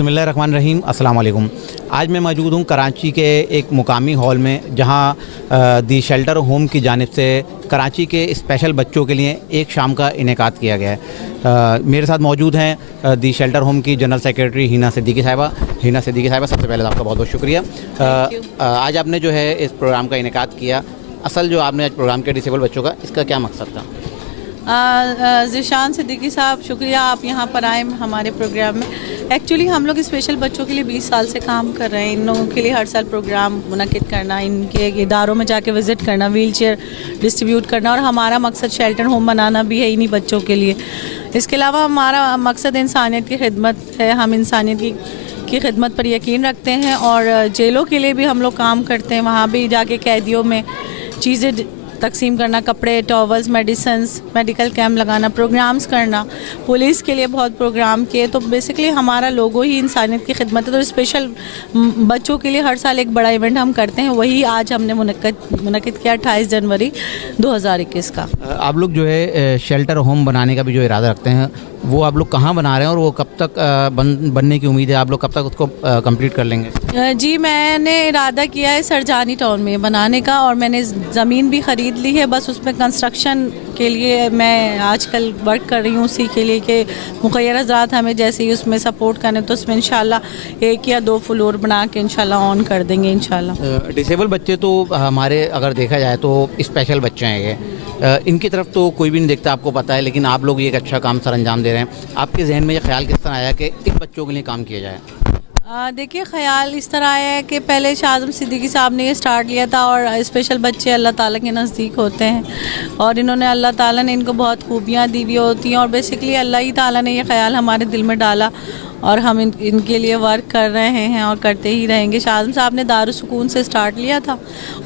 बिस्मिल्लाहिर्रहमानिर्रहीम, अस्सलाम वालेकुम। आज मैं मौजूद हूँ कराची के एक मुकामी हॉल में, जहाँ दी शेल्टर होम की जानिब से कराची के स्पेशल बच्चों के लिए एक शाम का इनेकाद किया गया है। मेरे साथ मौजूद हैं दी शेल्टर होम की जनरल सेक्रेटरी हिना सिद्दीकी साहिबा। सबसे पहले आपका बहुत बहुत शुक्रिया। आज आपने जो है इस प्रोग्राम का इनेकाद किया, असल जो आपने आज प्रोग्राम किया डिसेबल बच्चों का, इसका क्या मकसद था? ज़ीशान सिद्दीकी साहब, शुक्रिया आप यहाँ पर आए हमारे प्रोग्राम में। एक्चुअली हम लोग स्पेशल बच्चों के लिए 20 साल से काम कर रहे हैं। इन लोगों के लिए हर साल प्रोग्राम मुनक़िद करना, इनके इदारों में जाके विज़िट करना, व्हील चेयर डिस्ट्रीब्यूट करना, और हमारा मकसद शेल्टर होम बनाना भी है इन्हीं बच्चों के लिए। इसके अलावा हमारा मकसद इंसानियत की खिदमत है। हम इंसानियत की खिदमत पर यकीन रखते हैं, और जेलों के लिए भी हम लोग काम करते हैं। वहाँ भी जाके कैदियों में चीज़ें तकसीम करना, कपड़े, टॉवल्स, मेडिसिन्स, मेडिकल कैंप लगाना, प्रोग्राम्स करना। पुलिस के लिए बहुत प्रोग्राम किए। तो बेसिकली हमारा लोगो ही इंसानियत की खिदमत है। तो स्पेशल बच्चों के लिए हर साल एक बड़ा इवेंट हम करते हैं, वही आज हमने मुनक़िद किया 28 जनवरी 2021 का। आप लोग जो है शेल्टर होम बनाने का भी जो इरादा रखते हैं, वो आप लोग कहाँ बना रहे हैं और वो कब तक बनने की उम्मीद है? आप लोग कब तक उसको कंप्लीट कर लेंगे? जी, मैंने इरादा किया है सरजानी टाउन में बनाने का, और मैंने ज़मीन भी ख़रीद ली है। बस उसमें कंस्ट्रक्शन के लिए मैं आजकल वर्क कर रही हूँ, उसी के लिए कि मुखय्यर हज़रात हमें जैसे ही उसमें सपोर्ट करें तो उसमें इंशाल्लाह 1 या 2 फ्लोर बना के इंशाल्लाह ऑन कर देंगे इंशाल्लाह। डिसेबल बच्चे तो हमारे अगर देखा जाए तो स्पेशल बच्चे हैं ये, इनकी तरफ तो कोई भी नहीं देखता, आपको पता है, लेकिन आप लोग ये एक अच्छा काम सर अंजाम दे रहे हैं। आपके जहन में ये ख्याल किस तरह आया कि इन बच्चों के लिए काम किया जाए? देखिए, ख्याल इस तरह आया है कि पहले शाह आज़म सिद्दीकी साहब ने ये स्टार्ट लिया था, और स्पेशल बच्चे अल्लाह ताला के नज़दीक होते हैं, और इन्होंने अल्लाह ताला ने इनको बहुत खूबियाँ दी हुई होती हैं, और बेसिकली अल्लाह ही ताला ने ये ख्याल हमारे दिल में डाला, और हम इनके लिए वर्क कर रहे हैं और करते ही रहेंगे। शाह आज़म साहब ने दारुस्सूकून से स्टार्ट लिया था,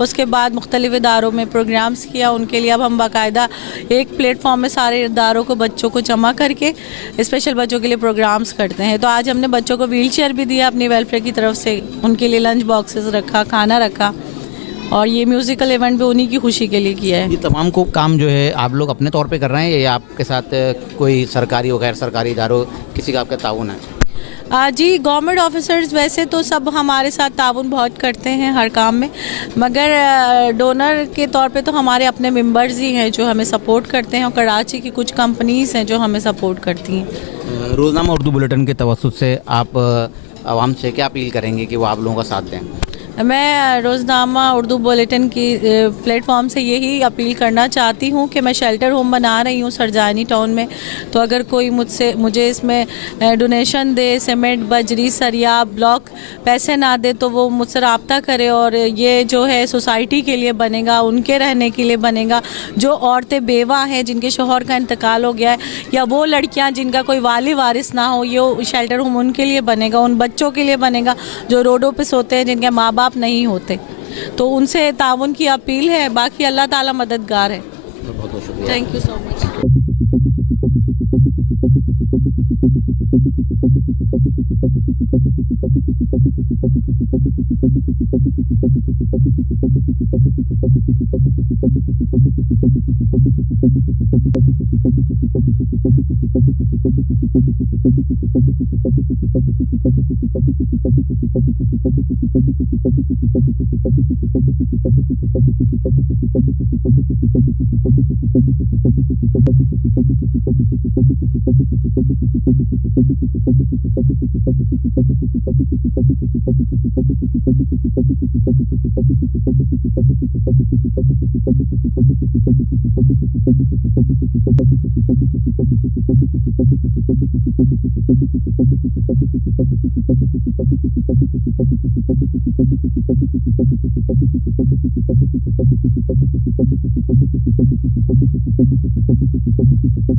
उसके बाद मुख्तलिफ इदारों में प्रोग्राम्स किया उनके लिए। अब हम बाकायदा एक प्लेटफॉर्म में सारे इदारों को, बच्चों को जमा करके स्पेशल बच्चों के लिए प्रोग्राम्स करते हैं। तो आज हमने बच्चों को व्हील चेयर भी दिया अपनी वेलफेयर की तरफ से, उनके लिए लंच बॉक्सेस रखा, खाना रखा, और ये म्यूज़िकल इवेंट भी उन्हीं की खुशी के लिए किया है। ये तमाम को काम जो है आप लोग अपने तौर पे कर रहे हैं या आपके साथ कोई सरकारी और गैर सरकारी इदारों किसी का आपका ताउन है? जी, गवर्नमेंट ऑफिसर्स वैसे तो सब हमारे साथ ताउन बहुत करते हैं हर काम में, मगर डोनर के तौर पे तो हमारे अपने मेंबर्स ही हैं जो हमें सपोर्ट करते हैं, और कराची की कुछ कंपनीज़ हैं जो हमें सपोर्ट करती हैं। रोज़नामा उर्दू बुलेटिन के तवस्सुत से आप आवाम से क्या अपील करेंगे कि वो आप लोगों का साथ दें? मैं रोज़नामा उर्दू बुलेटिन की प्लेटफॉर्म से यही अपील करना चाहती हूँ कि मैं शेल्टर होम बना रही हूँ सरजानी टाउन में। तो अगर कोई मुझे इसमें डोनेशन दे, सीमेंट, बजरी, सरिया, ब्लॉक पैसे ना दे, तो वो मुझसे रब्ता करे, और ये जो है सोसाइटी के लिए बनेगा, उनके रहने के लिए बनेगा। जो औरतें बेवा हैं, जिनके शौहर का इंतकाल हो गया है, या वो लड़कियाँ जिनका कोई वाली वारिस ना हो, ये शेल्टर होम उनके लिए बनेगा। उन बच्चों के लिए बनेगा जो रोडों पे सोते हैं, जिनके माँ बाप नहीं होते। तो उनसे ताउन की अपील है। बाकी अल्लाह ताला मददगार है। बहुत बहुत शुक्रिया। Thank you so much.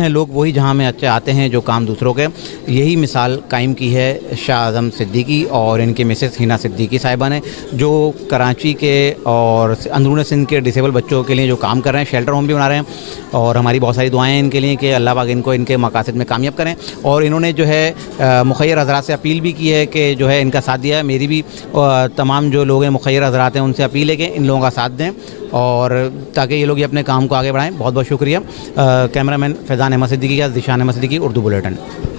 लोग वही जहाँ में अच्छे आते हैं जो काम दूसरों के। यही मिसाल कायम की है शाह आज़म सिद्दीकी और इनके मिसेस हिना सिद्दीकी साहिबा ने, जो कराची के और अंदरून सिंध के डिसेबल बच्चों के लिए जो काम कर रहे हैं, शेल्टर होम भी बना रहे हैं, और हमारी बहुत सारी दुआएं इनके लिए कि अल्लाह पाक इनको इनके मकासद में कामयाब करें। और इन्होंने जो है मुखय्यर हज़रात से अपील भी की है कि जो है इनका साथ दिया है। मेरी भी तमाम जो लोग हैं मुखय्यर हज़रात हैं उनसे अपील है कि इन लोगों का साथ दें, और ताकि ये लोग अपने काम को आगे बढ़ाएं। बहुत बहुत शुक्रिया। कैमरामैन फैज़ान अहमद सिद्दीकी का, ज़ीशान अहमद सिद्दीकी, उर्दू बुलेटिन।